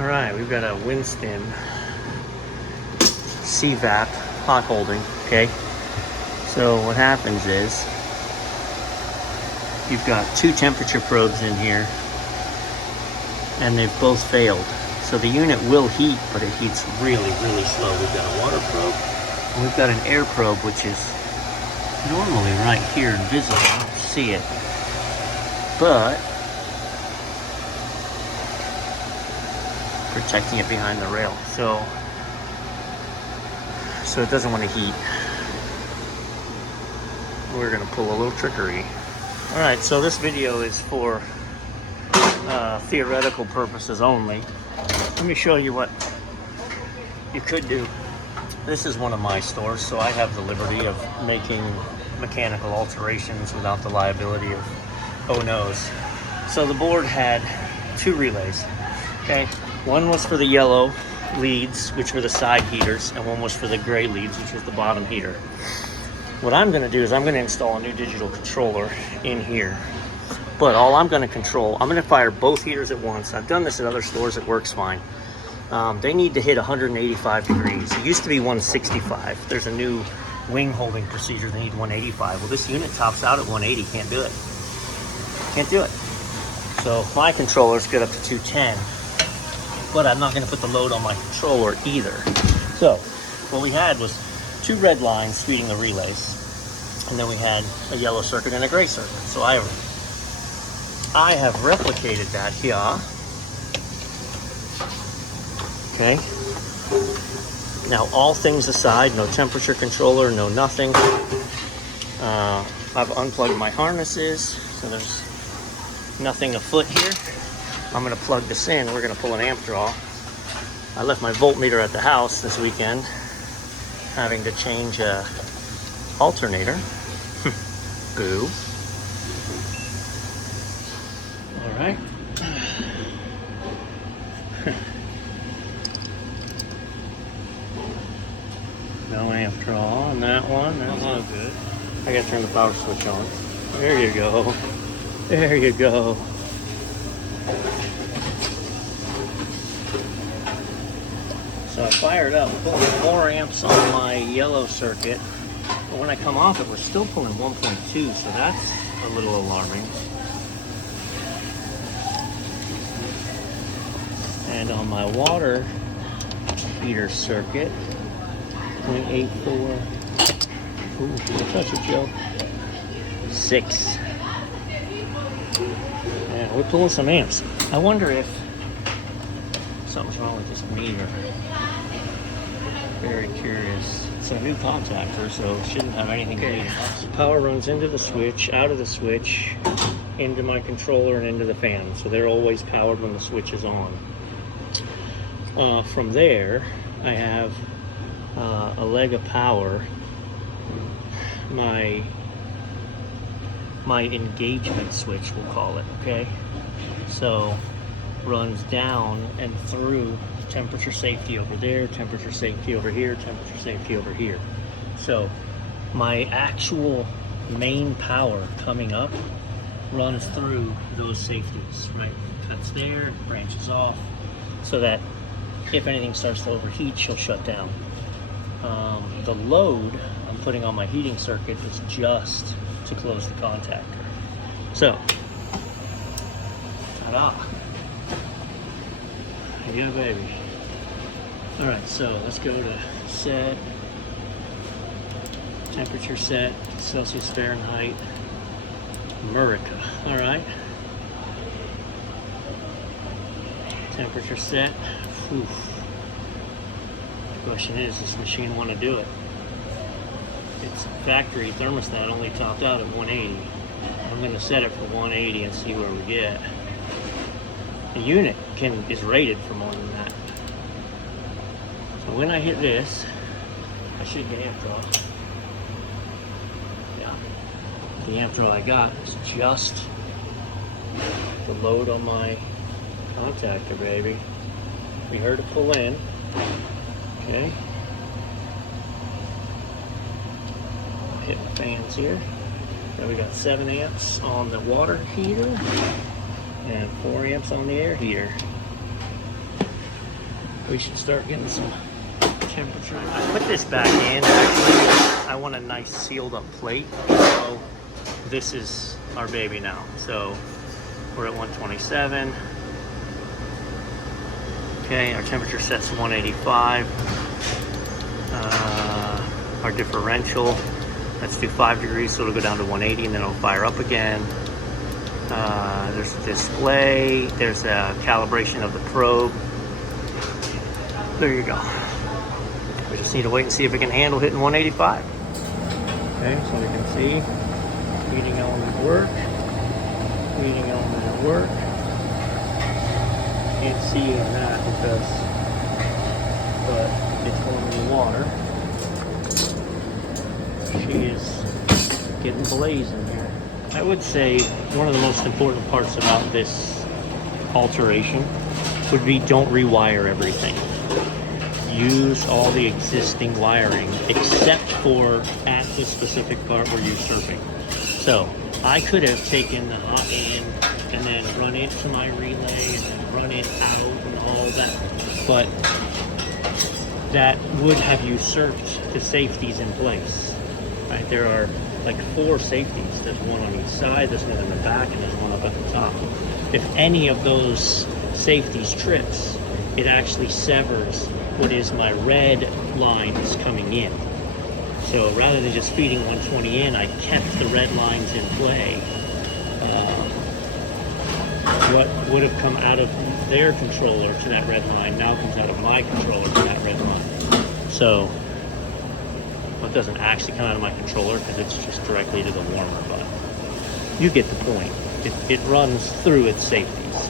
All right, we've got a Winston CVAP hot holding, okay? So what happens is you've got two temperature probes in here and they've both failed. So the unit will heat, but it heats really, really slow. We've got a water probe and we've got an air probe, which is normally right here invisible. I don't see it, but protecting it behind the rail. So it doesn't want to heat. We're gonna pull a little trickery. All right, so this video is for theoretical purposes only. Let me show you what you could do. This is one of my stores, so I have the liberty of making mechanical alterations without the liability of oh-no's. So the board had two relays, okay? One was for the yellow leads, which were the side heaters, and one was for the gray leads, which was the bottom heater. What I'm gonna do is I'm gonna install a new digital controller in here. But all I'm gonna control, I'm gonna fire both heaters at once. I've done this at other stores, it works fine. They need to hit 185 degrees. It used to be 165. There's a new wing holding procedure, they need 185. Well, this unit tops out at 180, can't do it. Can't do it. So my controllers get up to 210, but I'm not gonna put the load on my controller either. So what we had was two red lines feeding the relays, and then we had a yellow circuit and a gray circuit. So I have replicated that here. Okay. Now, all things aside, no temperature controller, no nothing. I've unplugged my harnesses, so there's nothing afoot here. I'm gonna plug this in. We're gonna pull an amp draw. I left my voltmeter at the house this weekend, having to change a alternator. Boo. All right. No amp draw on that one. That's not good. I gotta turn the power switch on. There you go. There you go. So I fired up, pulling 4 amps on my yellow circuit. But when I come off it, we're still pulling 1.2, so that's a little alarming. And on my water heater circuit, 0.84. Ooh, don't touch it, Joe. 6. Yeah, we're pulling some amps. I wonder if something's wrong with this meter. Very curious. It's a new contactor, so it shouldn't have anything to do with us. Power runs into the switch, out of the switch, into my controller and into the fan. So they're always powered when the switch is on. From there, I have a leg of power. My engagement switch, we'll call it, okay? So runs down and through temperature safety over there, temperature safety over here, temperature safety over here. So my actual main power coming up runs through those safeties, right? Cuts there, branches off, so that if anything starts to overheat, she'll shut down. The load I'm putting on my heating circuit is just to close the contactor. So, ta-da. Yeah, baby. All right, so let's go to set, temperature set, Celsius, Fahrenheit, America. All right. Temperature set. Oof. The question is, does this machine want to do it? Its factory thermostat only topped out at 180. I'm going to set it for 180 and see where we get. The unit is rated for more than that. So when I hit this, I should get amp draw. Yeah. The amp draw I got is just the load on my contactor, baby. We heard it pull in. Okay. Hit the fans here. So we got 7 amps on the water heater and 4 amps on the air heater. we should start getting some temperature. I put this back in. Actually, I want a nice sealed up plate. So this is our baby now. So we're at 127. Okay, our temperature set's 185. Our differential, let's do 5 degrees, so it'll go down to 180 and then it'll fire up again. There's a display, there's a calibration of the probe. There you go. We just need to wait and see if it can handle hitting 185. Okay, so we can see heating element work, heating element work. Can't see on that but it's warming the water. She is getting blazing here. I would say one of the most important parts about this alteration would be don't rewire everything. Use all the existing wiring except for at the specific part where you're surfing. So I could have taken the hot in and then run it to my relay and then run it out and all of that, but that would have usurped the safeties in place. Right, there are like 4 safeties. There's one on each side, there's one in the back, and there's one up at the top. If any of those safeties trips, it actually severs what is my red lines coming in. So rather than just feeding 120 in, I kept the red lines in play. What would have come out of their controller to that red line now comes out of my controller to that red line. So it doesn't actually come out of my controller because it's just directly to the warmer, but you get the point. It runs through its safeties.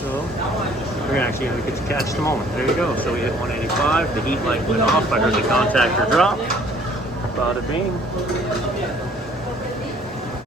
So we're actually going to get to catch the moment. There you go. So we hit 185. The heat light went off. I heard the contactor drop. Bada bing.